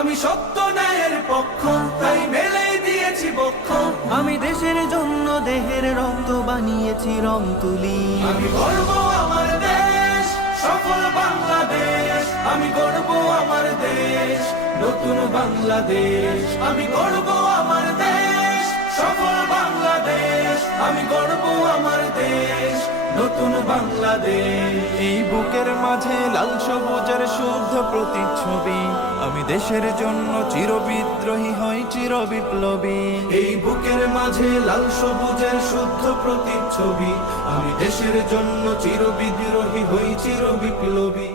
আমি সত্য ন্যায়ের পক্ষ, তাই মেলে দিয়েছি বক্ষ। আমি দেশের জন্য দেহের রক্ত বানিয়েছি রং তুলি। আমি গর্ব আমার দেশ, সফল বাংলাদেশ। আমি গর্ব আমার দেশ, নতুন বাংলাদেশ। আমি গর্ব আমার দেশ, সফল বাংলাদেশ। আমি গর্ব আমার দেশ, নতুন বাংলাদেশ। এই বুকের মাঝে লাল সবুজের শুদ্ধ প্রতিচ্ছবি, আমি দেশের জন্য চিরবিদ্রোহী হই চির বিপ্লবী। এই বুকের মাঝে লাল সবুজের শুদ্ধ প্রতিচ্ছবি, আমি দেশের জন্য চির বিদ্রোহী হই চির বিপ্লবী।